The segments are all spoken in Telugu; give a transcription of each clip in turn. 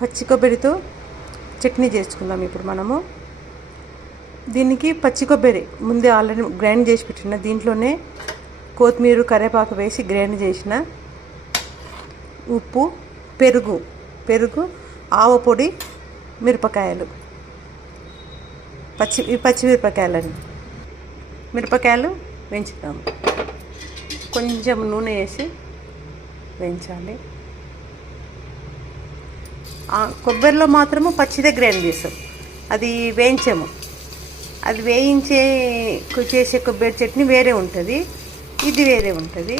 పచ్చి కొబ్బరితో చట్నీ చేసుకుందాం ఇప్పుడు మనము. దీనికి పచ్చి కొబ్బరి ముందే ఆల్రెడీ గ్రైండ్ చేసి పెట్టిన, దీంట్లోనే కొత్తిమీర కరివేపాకు వేసి గ్రైండ్ చేసిన, ఉప్పు, పెరుగు, ఆవపొడి, మిరపకాయలు, పచ్చిమిరపకాయలండి. మిరపకాయలు వేయించుతాము. కొంచెం నూనె వేసి వేయించాలి. కొబ్బరిలో మాత్రము పచ్చిదే గ్రైండ్ చేస్తాం, అది వేయించాము. అది చేసే కొబ్బరి చట్నీ వేరే ఉంటుంది, ఇది వేరే ఉంటుంది.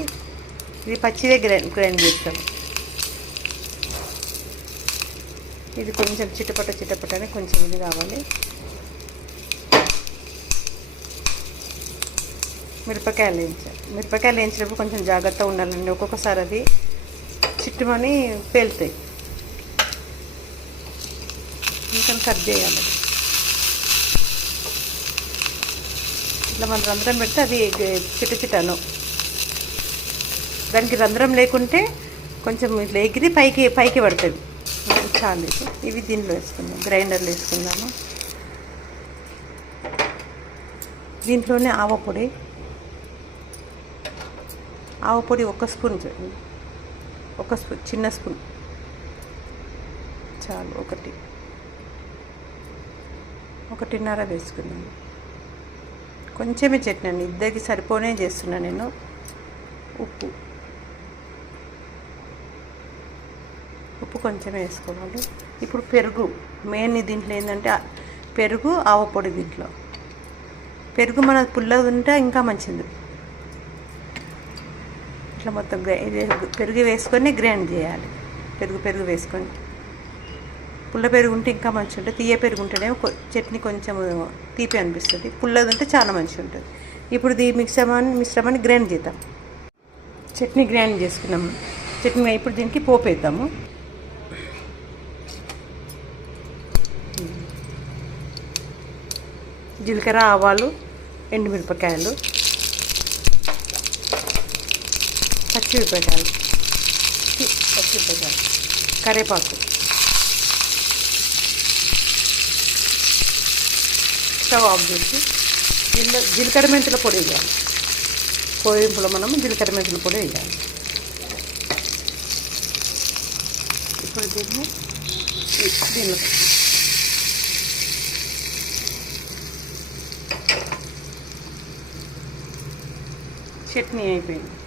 ఇది పచ్చిదే గ్రైండ్ చేస్తాము. ఇది కొంచెం చిటపట అని కొంచెం ఇది కావాలి. మిరపకాయలు వేయించినప్పుడు కొంచెం జాగ్రత్తగా ఉండాలండి, ఒక్కొక్కసారి అది చిట్టుమని పేలుతాయి. ఇంకా కట్ చేయాలి. ఇట్లా మనం రంధ్రం పెడితే అది చిట్టను. దానికి రంధ్రం లేకుంటే కొంచెం ఇట్లా ఎగిరి పైకి పడుతుంది. చాలు. ఇవి దీనిలో వేసుకుందాం, గ్రైండర్లో వేసుకుందాము. దీంట్లోనే ఆవపొడి 1 స్పూన్, చిన్న స్పూన్ చాలు. 1.5 వేసుకుందాము. కొంచెమే చట్నీ అండి, ఇద్దరికి సరిపోనే చేస్తున్నా నేను. ఉప్పు కొంచెమే వేసుకోవాలి. ఇప్పుడు పెరుగు మెయిన్ దీంట్లో ఏంటంటే పెరుగు, ఆవపొడి. దీంట్లో పెరుగు మన పుల్లగా ఉంటే ఇంకా మంచిది. ఇట్లా మొత్తం పెరుగు వేసుకొని గ్రైండ్ చేయాలి. పెరుగు వేసుకొని, పుల్ల పెరుగు ఉంటే ఇంకా మంచిగా ఉంటుంది. తీయ పెరుగు ఉంటేనేమో చట్నీ కొంచెం తీపి అనిపిస్తుంది, పుల్లది ఉంటే చాలా మంచిగా ఉంటుంది. ఇప్పుడు ఈ మిశ్రమాన్ని గ్రైండ్ చేద్దాం. చట్నీ గ్రైండ్ చేసుకున్నాము. చట్నీ ఇప్పుడు దీనికి పోపు వేద్దాము. జీలకర్ర, ఆవాలు, ఎండుమిరపకాయలు, పచ్చిమిరపకాయలు, కరివేపాకు, స్టవ్ ఆఫ్ చేసి జీలకర్ర మెంతుల పొడి వేయాలి. పోయింపులో మనము జీలకర్ర మెంతుల పొడి వేయాలి. ఇప్పుడు దీనిలో చట్నీ అయిపోయింది.